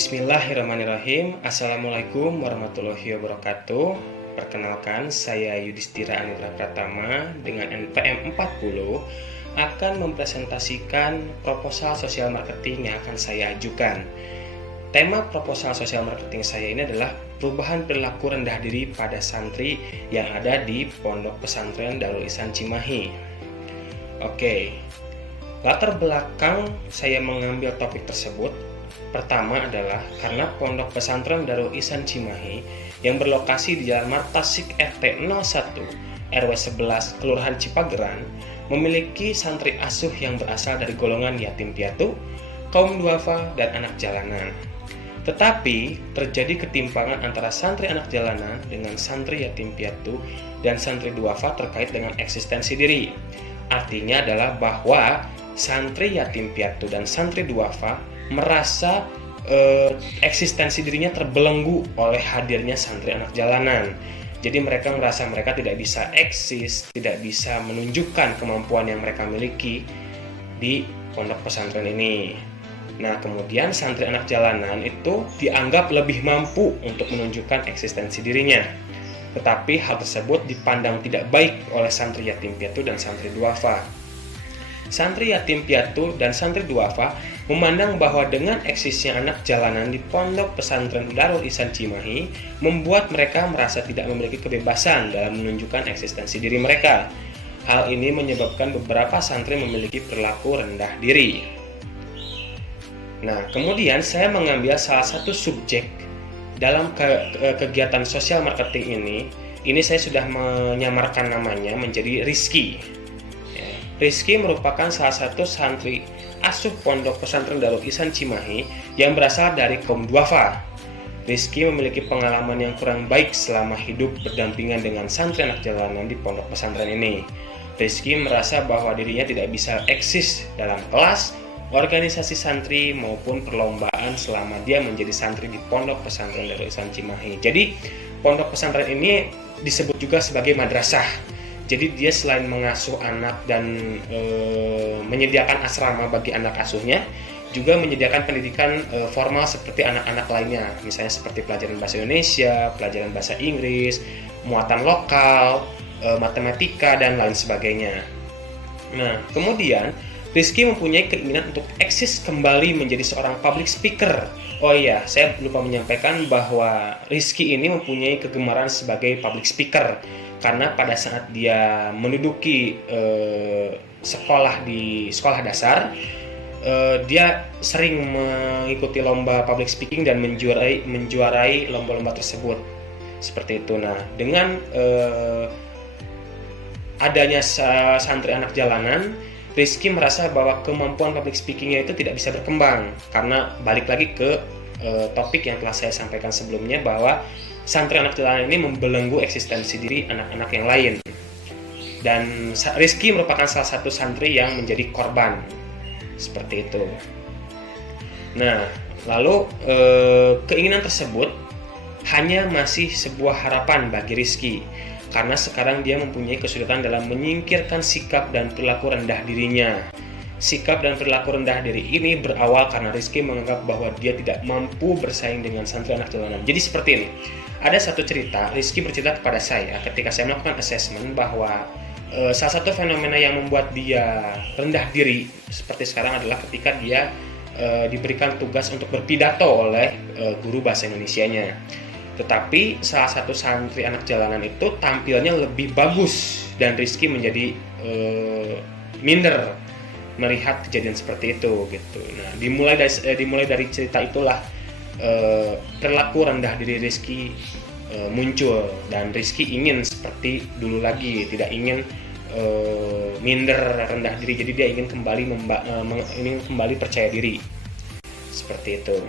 Bismillahirrahmanirrahim. Assalamualaikum warahmatullahi wabarakatuh. Perkenalkan, saya Yudhistira Anugrah Pratama dengan NPM 40 akan mempresentasikan proposal sosial marketing yang akan saya ajukan. Tema proposal sosial marketing saya ini adalah perubahan perilaku rendah diri pada santri yang ada di Pondok Pesantren Darul Ihsan Cimahi. Oke, latar belakang saya mengambil topik tersebut pertama adalah karena Pondok Pesantren Darul Ihsan Cimahi yang berlokasi di Jalan Martasik RT 01 RW 11 Kelurahan Cipageran memiliki santri asuh yang berasal dari golongan yatim piatu, kaum duafa, dan anak jalanan. Tetapi terjadi ketimpangan antara santri anak jalanan dengan santri yatim piatu dan santri duafa terkait dengan eksistensi diri. Artinya adalah bahwa santri yatim piatu dan santri duafa merasa eksistensi dirinya terbelenggu oleh hadirnya santri anak jalanan. Jadi mereka merasa mereka tidak bisa eksis, tidak bisa menunjukkan kemampuan yang mereka miliki di pondok pesantren ini. Nah, kemudian santri anak jalanan itu dianggap lebih mampu untuk menunjukkan eksistensi dirinya. Tetapi hal tersebut dipandang tidak baik oleh santri yatim piatu dan santri duafa. Santri yatim piatu dan santri duafa memandang bahwa dengan eksisnya anak jalanan di Pondok Pesantren Darul Ihsan Cimahi membuat mereka merasa tidak memiliki kebebasan dalam menunjukkan eksistensi diri mereka. Hal ini menyebabkan beberapa santri memiliki perilaku rendah diri. Nah, kemudian saya mengambil salah satu subjek dalam kegiatan sosial marketing ini. Ini saya sudah menyamarkan namanya menjadi Rizky. Rizky merupakan salah satu santri asuh Pondok Pesantren Darul Ihsan Cimahi yang berasal dari kaum duafa. Rizky memiliki pengalaman yang kurang baik selama hidup berdampingan dengan santri anak jalanan di pondok pesantren ini. Rizky merasa bahwa dirinya tidak bisa eksis dalam kelas, organisasi santri maupun perlombaan selama dia menjadi santri di Pondok Pesantren Darul Ihsan Cimahi. Jadi, pondok pesantren ini disebut juga sebagai madrasah. Jadi dia selain mengasuh anak dan menyediakan asrama bagi anak asuhnya, juga menyediakan pendidikan formal seperti anak-anak lainnya, misalnya seperti pelajaran bahasa Indonesia, pelajaran bahasa Inggris, muatan lokal, matematika, dan lain sebagainya. Nah, kemudian Rizky mempunyai keinginan untuk eksis kembali menjadi seorang public speaker. Oh iya, saya lupa menyampaikan bahwa Rizky ini mempunyai kegemaran sebagai public speaker. Karena pada saat dia menduduki sekolah di sekolah dasar, dia sering mengikuti lomba public speaking dan menjuarai lomba-lomba tersebut. Seperti itu. Nah, dengan adanya santri anak jalanan, Rizky merasa bahwa kemampuan public speakingnya itu tidak bisa berkembang. Karena balik lagi ke topik yang telah saya sampaikan sebelumnya, bahwa santri anak jalanan ini membelenggu eksistensi diri anak-anak yang lain. Dan Rizky merupakan salah satu santri yang menjadi korban. Seperti itu. Nah, lalu keinginan tersebut hanya masih sebuah harapan bagi Rizky. Karena sekarang dia mempunyai kesulitan dalam menyingkirkan sikap dan perilaku rendah dirinya. Sikap dan perilaku rendah diri ini berawal karena Rizky menganggap bahwa dia tidak mampu bersaing dengan santri anak jalanan. Jadi seperti ini. Ada satu cerita, Rizky bercerita kepada saya ketika saya melakukan assessment bahwa salah satu fenomena yang membuat dia rendah diri seperti sekarang adalah ketika dia diberikan tugas untuk berpidato oleh guru bahasa Indonesianya. Tetapi salah satu santri anak jalanan itu tampilnya lebih bagus dan Rizky menjadi minder melihat kejadian seperti itu gitu. Nah, dimulai dari cerita itulah perilaku rendah diri Rizky muncul dan Rizky ingin seperti dulu lagi, tidak ingin minder rendah diri. Jadi dia ingin kembali percaya diri seperti itu.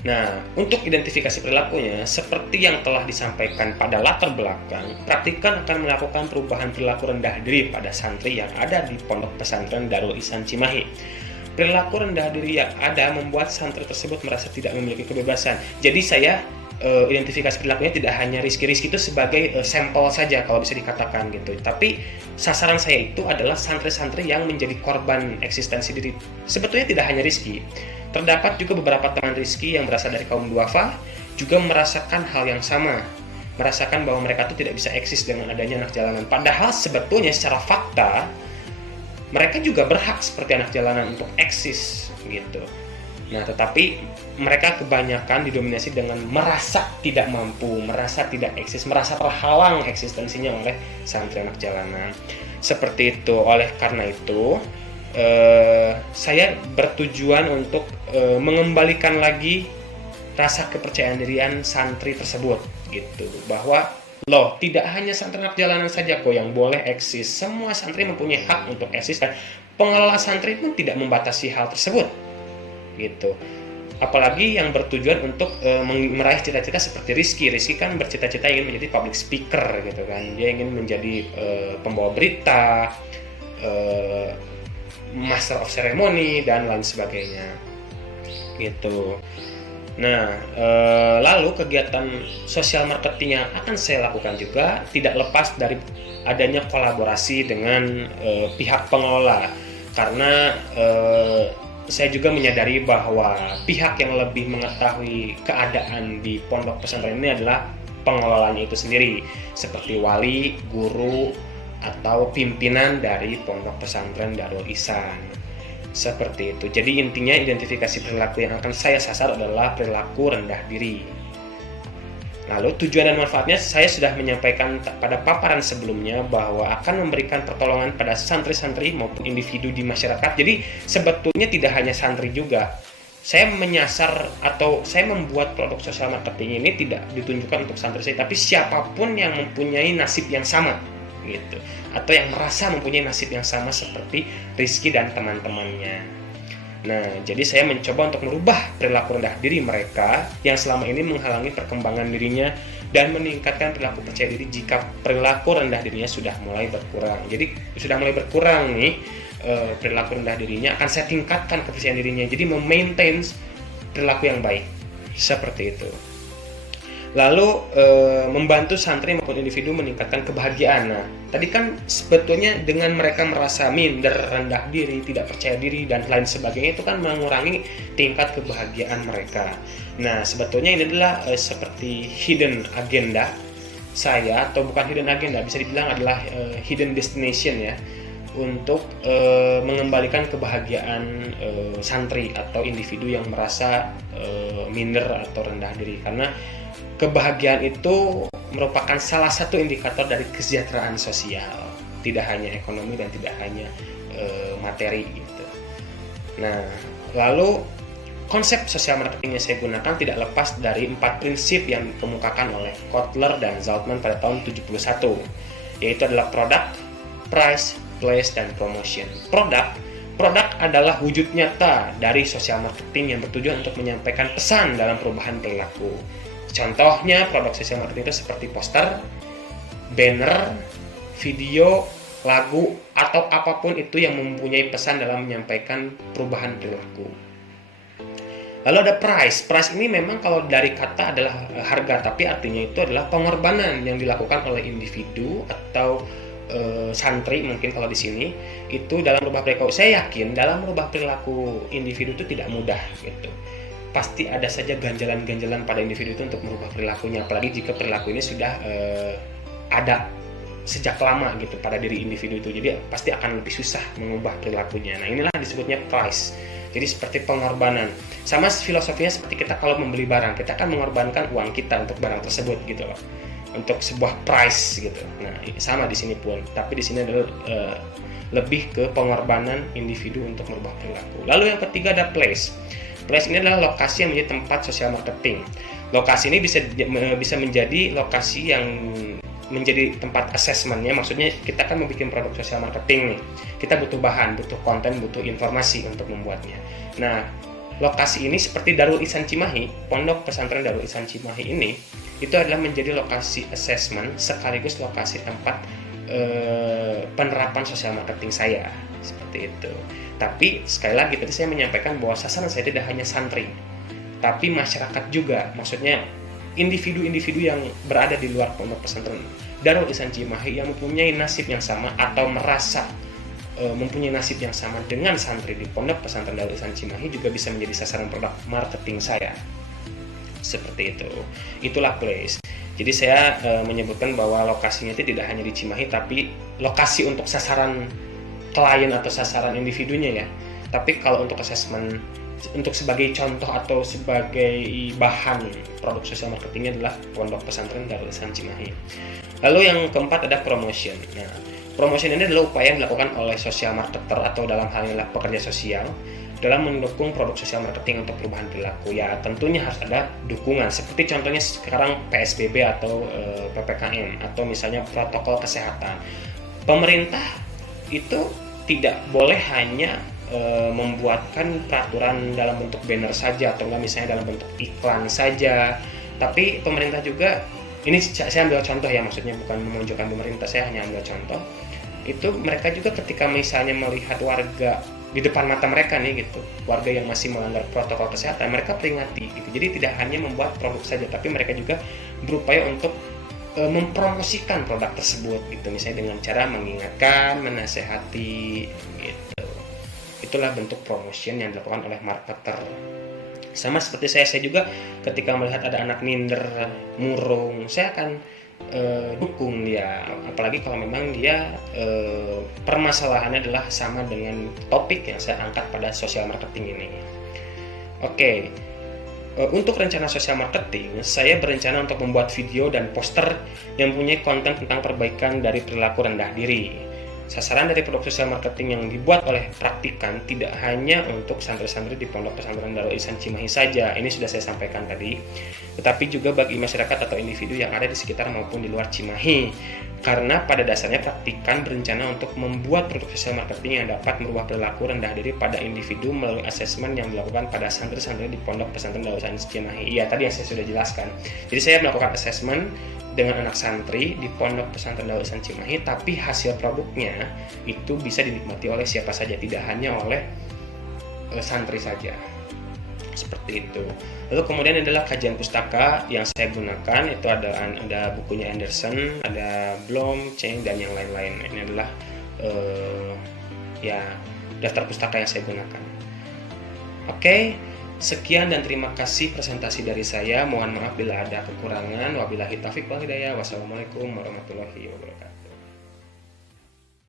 Nah, untuk identifikasi perilakunya, seperti yang telah disampaikan pada latar belakang, praktikan akan melakukan perubahan perilaku rendah diri pada santri yang ada di Pondok Pesantren Darul Ihsan Cimahi. Perilaku rendah diri yang ada membuat santri tersebut merasa tidak memiliki kebebasan. Jadi saya identifikasi perilakunya tidak hanya Rizky itu sebagai sampel saja kalau bisa dikatakan gitu. Tapi sasaran saya itu adalah santri-santri yang menjadi korban eksistensi diri. Sebetulnya tidak hanya Rizky. Terdapat juga beberapa teman Rizky yang berasal dari kaum duafa juga merasakan hal yang sama. Merasakan bahwa mereka itu tidak bisa eksis dengan adanya anak jalanan. Padahal sebetulnya secara fakta mereka juga berhak seperti anak jalanan untuk eksis gitu. Nah, tetapi mereka kebanyakan didominasi dengan merasa tidak mampu, merasa tidak eksis, merasa terhalang eksistensinya oleh santri anak jalanan. Seperti itu. Oleh karena itu, saya bertujuan untuk mengembalikan lagi rasa kepercayaan dirian santri tersebut gitu. Bahwa tidak hanya santri anak jalanan saja kok yang boleh eksis. Semua santri mempunyai hak untuk eksis dan pengelola santri pun tidak membatasi hal tersebut. Gitu. Apalagi yang bertujuan untuk meraih cita-cita seperti Rizky kan bercita-cita ingin menjadi public speaker gitu kan. Dia ingin menjadi pembawa berita, master of ceremony dan lain sebagainya. Gitu. Nah, lalu kegiatan sosial marketing yang akan saya lakukan juga tidak lepas dari adanya kolaborasi dengan pihak pengelola, karena saya juga menyadari bahwa pihak yang lebih mengetahui keadaan di pondok pesantren ini adalah pengelolanya itu sendiri, seperti wali, guru, atau pimpinan dari pondok pesantren Darul Ihsan. Seperti itu. Jadi intinya identifikasi perilaku yang akan saya sasar adalah perilaku rendah diri. Lalu tujuan dan manfaatnya saya sudah menyampaikan pada paparan sebelumnya bahwa akan memberikan pertolongan pada santri-santri maupun individu di masyarakat. Jadi sebetulnya tidak hanya santri juga. Saya menyasar atau saya membuat produk sosial marketing ini tidak ditunjukkan untuk santri saya, tapi siapapun yang mempunyai nasib yang sama gitu, atau yang merasa mempunyai nasib yang sama seperti Rizky dan teman-temannya. Nah, jadi saya mencoba untuk merubah perilaku rendah diri mereka yang selama ini menghalangi perkembangan dirinya dan meningkatkan perilaku percaya diri jika perilaku rendah dirinya sudah mulai berkurang. Jadi sudah mulai berkurang nih perilaku rendah dirinya, akan saya tingkatkan kepercayaan dirinya. Jadi memaintain perilaku yang baik. Seperti itu. Lalu membantu santri maupun individu meningkatkan kebahagiaan. Nah, tadi kan sebetulnya dengan mereka merasa minder, rendah diri, tidak percaya diri dan lain sebagainya itu kan mengurangi tingkat kebahagiaan mereka. Nah, sebetulnya ini adalah seperti hidden agenda saya, atau bukan hidden agenda, bisa dibilang adalah hidden destination ya, untuk mengembalikan kebahagiaan santri atau individu yang merasa minder atau rendah diri, karena kebahagiaan itu merupakan salah satu indikator dari kesejahteraan sosial, tidak hanya ekonomi dan tidak hanya materi gitu. Nah, lalu konsep sosial marketing yang saya gunakan tidak lepas dari 4 prinsip yang dikemukakan oleh Kotler dan Zaltman pada tahun 71, yaitu adalah product, price, place, dan promotion. Produk adalah wujud nyata dari sosial marketing yang bertujuan untuk menyampaikan pesan dalam perubahan perilaku. Contohnya produk sosial marketing itu seperti poster, banner, video, lagu, atau apapun itu yang mempunyai pesan dalam menyampaikan perubahan perilaku. Lalu ada price. Price ini memang kalau dari kata adalah harga, tapi artinya itu adalah pengorbanan yang dilakukan oleh individu atau santri mungkin kalau di sini itu dalam merubah perilaku. Saya yakin dalam merubah perilaku individu itu tidak mudah gitu. Pasti ada saja ganjalan-ganjalan pada individu itu untuk merubah perilakunya, apalagi jika perilaku ini sudah ada sejak lama gitu pada diri individu itu, jadi pasti akan lebih susah mengubah perilakunya. Nah, inilah disebutnya price. Jadi seperti pengorbanan. Sama filosofinya seperti kita kalau membeli barang, kita akan mengorbankan uang kita untuk barang tersebut gitu loh, untuk sebuah price gitu. Nah, sama di sini pun, tapi di sini adalah lebih ke pengorbanan individu untuk merubah perilaku. Lalu yang ketiga ada place. Place ini adalah lokasi yang menjadi tempat sosial marketing. Lokasi ini bisa menjadi lokasi yang menjadi tempat assessment-nya. Maksudnya kita kan membuat produk sosial marketing nih. Kita butuh bahan, butuh konten, butuh informasi untuk membuatnya. Nah, lokasi ini seperti Darul Ihsan Cimahi, pondok pesantren Darul Ihsan Cimahi ini, itu adalah menjadi lokasi assessment sekaligus lokasi tempat penerapan sosial marketing saya. Seperti itu. Tapi sekali lagi tadi saya menyampaikan bahwa sasaran saya tidak hanya santri, tapi masyarakat juga. Maksudnya individu-individu yang berada di luar pondok pesantren Darul Ihsan Cimahi yang mempunyai nasib yang sama atau merasa mempunyai nasib yang sama dengan santri di pondok pesantren Darul Ihsan Cimahi juga bisa menjadi sasaran produk marketing saya. Seperti itu. Itulah place. Jadi saya menyebutkan bahwa lokasinya itu tidak hanya di Cimahi, tapi lokasi untuk sasaran klien atau sasaran individunya ya. Tapi kalau untuk assessment, untuk sebagai contoh atau sebagai bahan produk sosial marketingnya adalah pondok pesantren Darul Ihsan Cimahi. Lalu yang keempat ada promotion. Nah, promotion ini adalah upaya yang dilakukan oleh social marketer atau dalam hal ini adalah pekerja sosial dalam mendukung produk sosial marketing untuk perubahan perilaku. Ya tentunya harus ada dukungan seperti contohnya sekarang PSBB atau PPKM atau misalnya protokol kesehatan. Pemerintah itu tidak boleh hanya membuatkan peraturan dalam bentuk banner saja atau enggak misalnya dalam bentuk iklan saja, tapi pemerintah juga, ini saya ambil contoh ya, maksudnya bukan menunjukkan pemerintah, saya hanya ambil contoh, itu mereka juga ketika misalnya melihat warga di depan mata mereka nih gitu, warga yang masih melanggar protokol kesehatan, mereka peringati gitu. Jadi tidak hanya membuat produk saja, tapi mereka juga berupaya untuk mempromosikan produk tersebut gitu, misalnya dengan cara mengingatkan, menasehati gitu. Itulah bentuk promotion yang dilakukan oleh marketer. Sama seperti saya juga ketika melihat ada anak minder, murung, saya akan dukung dia, apalagi kalau memang dia permasalahannya adalah sama dengan topik yang saya angkat pada social marketing ini. Oke, untuk rencana social marketing, saya berencana untuk membuat video dan poster yang punya konten tentang perbaikan dari perilaku rendah diri. Sasaran dari produk sosial marketing yang dibuat oleh praktikan tidak hanya untuk santri-santri di Pondok Pesantren Darul Ihsan Cimahi saja, ini sudah saya sampaikan tadi, tetapi juga bagi masyarakat atau individu yang ada di sekitar maupun di luar Cimahi. Karena pada dasarnya praktikan berencana untuk membuat produk sosial marketing yang dapat merubah perilaku rendah diri pada individu melalui asesmen yang dilakukan pada santri-santri di Pondok Pesantren Darul Ihsan Cimahi. Iya, tadi yang saya sudah jelaskan. Jadi saya melakukan asesmen dengan anak santri di Pondok Pesantren Darul Ihsan Cimahi, tapi hasil produknya itu bisa dinikmati oleh siapa saja, tidak hanya oleh santri saja. Seperti itu. Lalu kemudian adalah kajian pustaka yang saya gunakan, itu ada bukunya Anderson, ada Blom, Cheng, dan yang lain-lain. Ini adalah ya daftar pustaka yang saya gunakan. Oke. Sekian dan terima kasih presentasi dari saya. Mohon maaf bila ada kekurangan. Wabillahi taufiq wal hidayah. Wassalamualaikum warahmatullahi wabarakatuh.